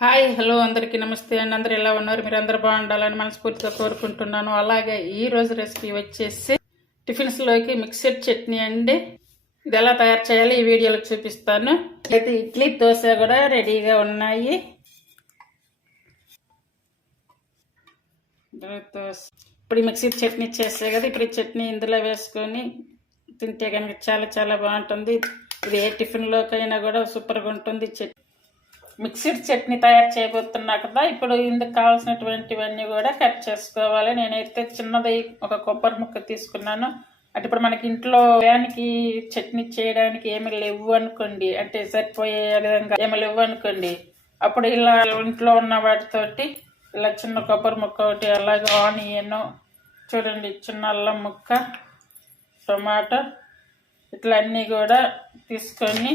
Hi hello అందరికీ నమస్తే అండి. అందరూ ఎలా ఉన్నారు? మీరు అందరూ బాగుండాలని మనస్ఫూర్తిగా కోరుకుంటున్నాను. అలాగే ఈ రోజు రెసిపీ వచ్చేసి టిఫిన్స్లోకి మిక్సర్ చట్నీ అండి. ఇది ఎలా తయారు చేయాలి ఈ వీడియోలో చూపిస్తాను. అయితే ఇడ్లీ దోశ కూడా రెడీగా ఉన్నాయి. ఇప్పుడు ఈ మిక్సర్ చట్నీ చేస్తే కదా, ఇప్పుడు ఈ చట్నీ ఇందులో వేసుకొని తింటే కనుక చాలా చాలా బాగుంటుంది. ఇది ఏ టిఫిన్లోకైనా కూడా సూపర్గా ఉంటుంది. మిక్సర్ చట్నీ తయారు చేయబోతున్నా కదా, ఇప్పుడు ఇందుకు కావాల్సినటువంటివన్నీ కూడా కట్ చేసుకోవాలి. నేనైతే చిన్నది ఒక కొబ్బరి ముక్క తీసుకున్నాను. అంటే ఇప్పుడు మనకి ఇంట్లో దానికి చట్నీ చేయడానికి ఏమి లేవు అనుకోండి, అంటే సరిపోయే విధంగా ఏమి లేవు అనుకోండి, అప్పుడు ఇలా ఇంట్లో ఉన్న వాటితోటి ఇలా చిన్న కొబ్బరి ముక్క ఒకటి, అలాగే ఆనియన్ చూడండి, చిన్న అల్లం ముక్క, టొమాటో, ఇట్లా అన్నీ కూడా తీసుకొని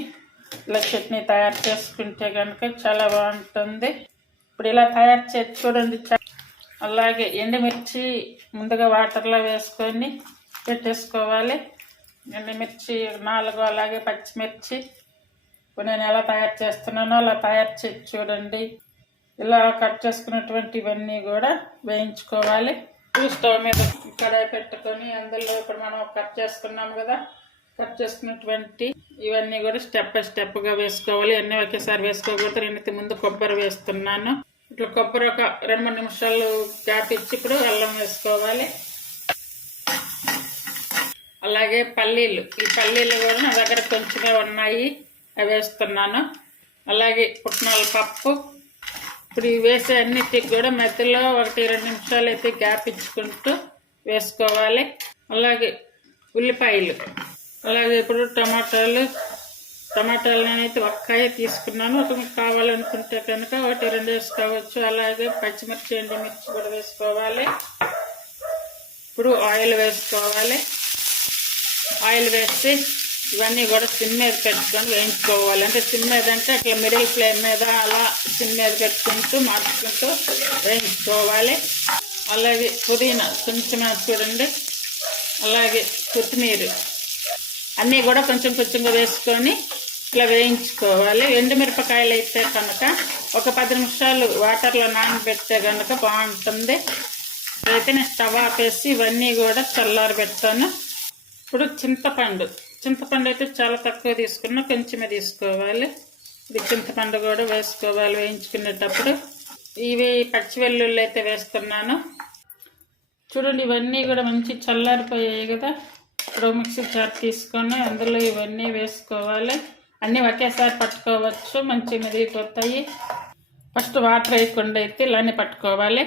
ఇలా చట్నీ తయారు చేసుకుంటే కనుక చాలా బాగుంటుంది. ఇప్పుడు ఇలా తయారు చేసి చూడండి. అలాగే ఎండుమిర్చి ముందుగా వాటర్లో వేసుకొని పెట్టేసుకోవాలి. ఎండుమిర్చి 4, అలాగే పచ్చిమిర్చి. ఇప్పుడు నేను ఎలా తయారు చేస్తున్నానో అలా తయారు చేసి చూడండి. ఇలా కట్ చేసుకున్నటువంటివన్నీ కూడా వేయించుకోవాలి. స్టవ్ మీద కడాయి పెట్టుకొని అందులో ఇప్పుడు మనం కట్ చేసుకున్నాం కదా, కట్ చేసుకున్నటువంటి ఇవన్నీ కూడా స్టెప్ బై స్టెప్గా వేసుకోవాలి. అన్నీ ఒకేసారి వేసుకోకపోతే నేను ముందు కొబ్బరి వేస్తున్నాను. ఇట్లా కొబ్బరి ఒక 2-3 నిమిషాలు గ్యాప్ ఇచ్చి ఇప్పుడు అల్లం వేసుకోవాలి. అలాగే పల్లీలు, ఈ పల్లీలు కూడా నా దగ్గర కొంచెమే ఉన్నాయి, అవి వేస్తున్నాను. అలాగే పుట్నాల పప్పు. ఇప్పుడు ఈ వేసే అన్నిటికి కూడా మధ్యలో 1-2 నిమిషాలు అయితే గ్యాప్ ఇచ్చుకుంటూ వేసుకోవాలి. అలాగే ఉల్లిపాయలు, అలాగే ఇప్పుడు టమాటాలు నేనైతే ఒక్కాయ తీసుకున్నాను. ఒక కావాలనుకుంటే కనుక 1-2 వేసుకోవచ్చు. అలాగే పచ్చిమిర్చి, ఎండుమిర్చి కూడా వేసుకోవాలి. ఇప్పుడు ఆయిల్ వేసుకోవాలి. ఆయిల్ వేసి ఇవన్నీ కూడా సిమ్ మీద పెట్టుకొని వేయించుకోవాలి. అంటే సిమ్ మీద అంటే అట్లా మిడిల్ ఫ్లేమ్ మీద అలా సిమ్ మీద పెట్టుకుంటూ మార్చుకుంటూ వేయించుకోవాలి. అలాగే పుదీనా కొంచెం చూడండి, అలాగే కొత్తిమీర అన్నీ కూడా కొంచెం కొంచెంగా వేసుకొని ఇట్లా వేయించుకోవాలి. ఎండుమిరపకాయలు అయితే కనుక ఒక 10 నిమిషాలు వాటర్లో నానబెడితే కనుక బాగుంటుంది. అయితే నేను స్టవ్ ఆపేసి ఇవన్నీ కూడా చల్లారి పెడతాను. ఇప్పుడు చింతపండు అయితే చాలా తక్కువ తీసుకున్నా, కొంచెమే తీసుకోవాలి. ఇది చింతపండు కూడా వేసుకోవాలి వేయించుకునేటప్పుడు. ఇవి పచ్చి వెల్లుల్లి అయితే వేస్తున్నాను. చూడండి, ఇవన్నీ కూడా మంచి చల్లారిపోయాయి కదా. ఇప్పుడు మిక్సీ జార్ తీసుకొని అందులో ఇవన్నీ వేసుకోవాలి. అన్నీ ఒకేసారి పట్టుకోవచ్చు, మంచిగా మెదిగిపోతాయి. ఫస్ట్ వాటర్ వేయకుండా అయితే ఇలానే పట్టుకోవాలి.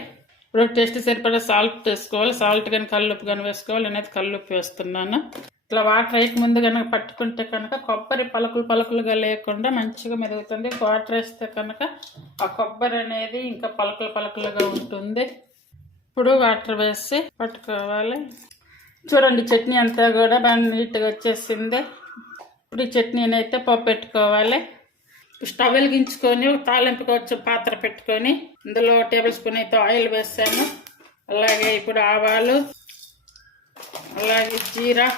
ఇప్పుడు టేస్ట్ సరిపడా సాల్ట్ వేసుకోవాలి. సాల్ట్ కానీ కల్లుప్పు కానీ వేసుకోవాలి. నేనైతే కల్లుప్పు వేస్తున్నాను. ఇట్లా వాటర్ వేయక ముందు కనుక పట్టుకుంటే కనుక కొబ్బరి పలుకులుగా లేకుండా మంచిగా మెదుగుతుంది. వాటర్ వేస్తే కనుక ఆ కొబ్బరి అనేది ఇంకా పలుకులుగా ఉంటుంది. ఇప్పుడు వాటర్ వేసి పట్టుకోవాలి. చూడండి, చట్నీ అంతా కూడా బాగా నీట్గా వచ్చేసింది. ఇప్పుడు ఈ చట్నీని అయితే పప్పు పెట్టుకోవాలి. స్టవ్ వెలిగించుకొని తాలింపుకి వచ్చే పాత్ర పెట్టుకొని ఇందులో 1 టేబుల్ స్పూన్ అయితే ఆయిల్ వేసాము. అలాగే ఇప్పుడు ఆవాలు, అలాగే జీరా,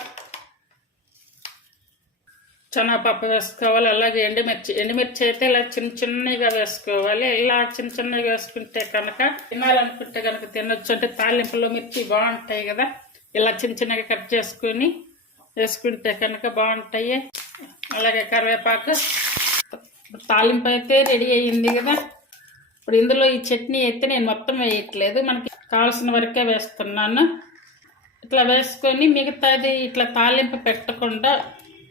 శనగపప్పు వేసుకోవాలి. అలాగే ఎండుమిర్చి అయితే ఇలా చిన్నగా వేసుకోవాలి. ఇలా చిన్నగా వేసుకుంటే కనుక తినాలనుకుంటే కనుక తినొచ్చు. అంటే తాలింపులో మిర్చి బాగుంటాయి కదా, ఇలా చిన్నగా కట్ చేసుకుని వేసుకుంటే కనుక బాగుంటాయి. అలాగే కరివేపాకు. తాలింపు అయితే రెడీ అయ్యింది కదా. ఇప్పుడు ఇందులో ఈ చట్నీ అయితే నేను మొత్తం వేయట్లేదు, మనకి కావాల్సిన వరకే వేస్తున్నాను. ఇట్లా వేసుకొని మిగతాది ఇట్లా తాలింపు పెట్టకుండా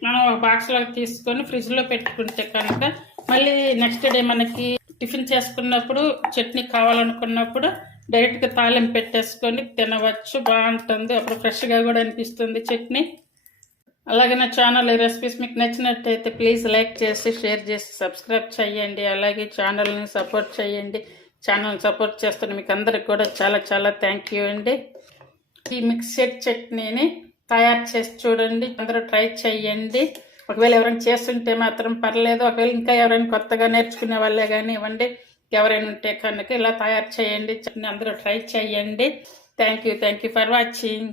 మనం ఒక బాక్స్లోకి తీసుకొని ఫ్రిడ్జ్లో పెట్టుకుంటే కనుక మళ్ళీ నెక్స్ట్ డే మనకి టిఫిన్ చేసుకున్నప్పుడు చట్నీ కావాలనుకున్నప్పుడు డైరెక్ట్గా తాలింపు పెట్టేసుకొని తినవచ్చు, బాగుంటుంది. అప్పుడు ఫ్రెష్గా కూడా అనిపిస్తుంది చట్నీ. అలాగే నా ఛానల్ రెసిపీస్ మీకు నచ్చినట్టయితే ప్లీజ్ లైక్ చేసి, షేర్ చేసి, సబ్స్క్రైబ్ చేయండి. అలాగే ఛానల్ని సపోర్ట్ చేయండి. ఛానల్ని సపోర్ట్ చేస్తున్న మీకు అందరికి కూడా చాలా చాలా థ్యాంక్ యూ అండి. ఈ మిక్సర్ చట్నీని తయారు చేసి చూడండి, అందరూ ట్రై చేయండి. ఒకవేళ ఎవరైనా చేస్తుంటే మాత్రం పర్లేదు. ఒకవేళ ఇంకా ఎవరైనా కొత్తగా నేర్చుకునే వాళ్ళే కానీ ఇవ్వండి, ఎవరైనా ఉంటే కనుక ఇలా తయారు చేయండి. చట్నీ అందరూ ట్రై చేయండి. Thank you for watching.